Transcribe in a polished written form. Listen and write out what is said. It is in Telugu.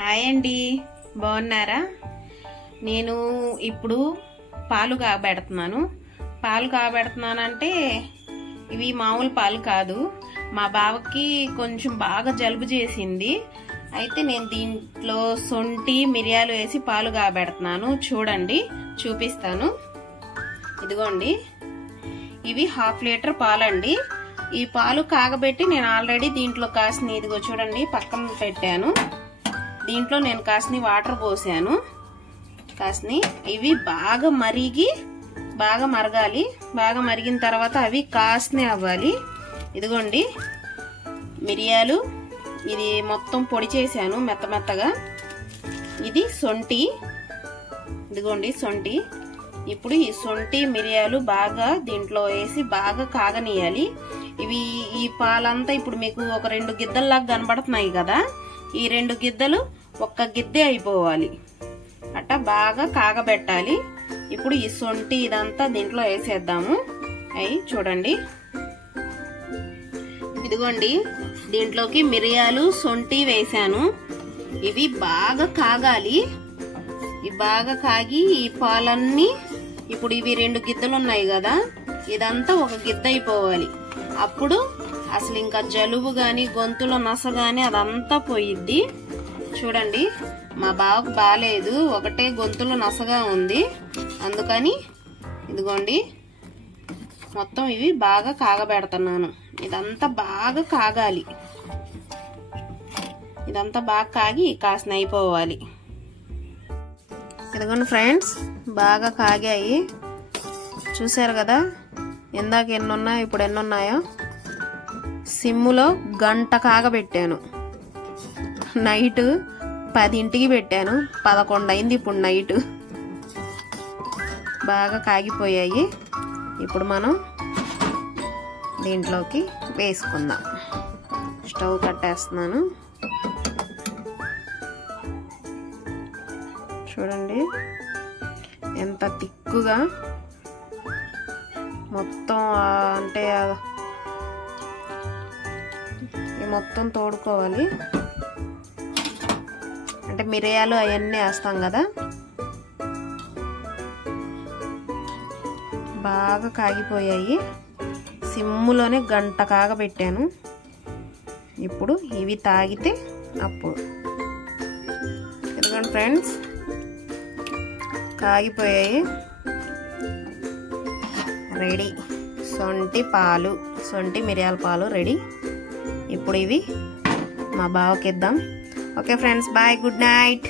హాయ్ అండి, బాగున్నారా? నేను ఇప్పుడు పాలు కాబెడుతున్నాను. అంటే ఇవి మామూలు పాలు కాదు. మా బావకి కొంచెం బాగా జలుబు చేసింది. అయితే నేను దీంట్లో సొంటి మిరియాలు వేసి పాలు కాబెడుతున్నాను. చూడండి, చూపిస్తాను. ఇదిగోండి, ఇవి 1/2 లీటర్ పాలండి. ఈ పాలు కాగబెట్టి నేను ఆల్రెడీ దీంట్లో కాసిన, ఇదిగో చూడండి, పక్కన పెట్టాను. దీంట్లో నేను కాసిన వాటర్ పోసాను. ఇవి బాగా మరగాలి. బాగా మరిగిన తర్వాత అవి కాస్నే అవ్వాలి. ఇదిగోండి మిరియాలు, ఇది మొత్తం పొడి చేశాను మెత్తగా. ఇది సొంటి, ఇదిగోండి సొంటి. ఇప్పుడు ఈ సొంటి మిరియాలు బాగా దీంట్లో వేసి బాగా కాగనీయాలి. ఈ పాలంతా ఇప్పుడు మీకు ఒక 2 గిద్దల్లాగా కనబడుతున్నాయి కదా, ఈ 2 గిద్దలు ఒక్క గిద్దే అయిపోవాలి. అట్టా బాగా కాగబెట్టాలి. ఇప్పుడు ఈ సొంటి ఇదంతా దీంట్లో వేసేద్దాము. చూడండి, ఇదిగోండి దీంట్లోకి మిరియాలు సొంటి వేసాను. ఇవి బాగా కాగాలి. ఇవి బాగా కాగి ఈ పాలన్నీ, ఇప్పుడు ఇవి 2 గిద్దలు ఉన్నాయి కదా, ఇదంతా ఒక గిద్ద అయిపోవాలి. అప్పుడు అసలు ఇంకా జలుబు గాని గొంతులో నస గాని అదంతా పోయిద్ది. చూడండి, మా బావకు బాలేదు, ఒకటే గొంతులో నసగా ఉంది. అందుకని ఇదిగోండి మొత్తం ఇవి బాగా కాగబెడుతున్నాను. ఇదంతా బాగా కాగాలి. ఇదంతా బాగా కాగి కాసిన అయిపోవాలి. ఇదిగోండి ఫ్రెండ్స్, బాగా కాగాయి. చూసారు కదా, ఇందాక ఎన్నున్నాయో ఇప్పుడు ఎన్నున్నాయో. సిమ్ములో గంట కాగబెట్టాను. నైట్ 10ంటికి పెట్టాను, 11 అయింది ఇప్పుడు నైట్. బాగా కాగిపోయాయి. ఇప్పుడు మనం దీంట్లోకి వేసుకుందాం. స్టవ్ కట్టేస్తున్నాను. చూడండి ఎంత తిక్కుగా మొత్తం, అంటే మొత్తం తోడుకోవాలి. అంటే మిరియాలు అవన్నీ వేస్తాం కదా. బాగా కాగిపోయాయి. సిమ్ములోనే గంట కాగబెట్టాను. ఇప్పుడు ఇవి తాగితే అప్పుడు. ఎందుకంటే ఫ్రెండ్స్, కాగిపోయాయి. రెడీ. సొంటి మిరియాల పాలు రెడీ. ఇప్పుడు ఇవి మా బావకి ఇద్దాం. Okay friends, bye, good night.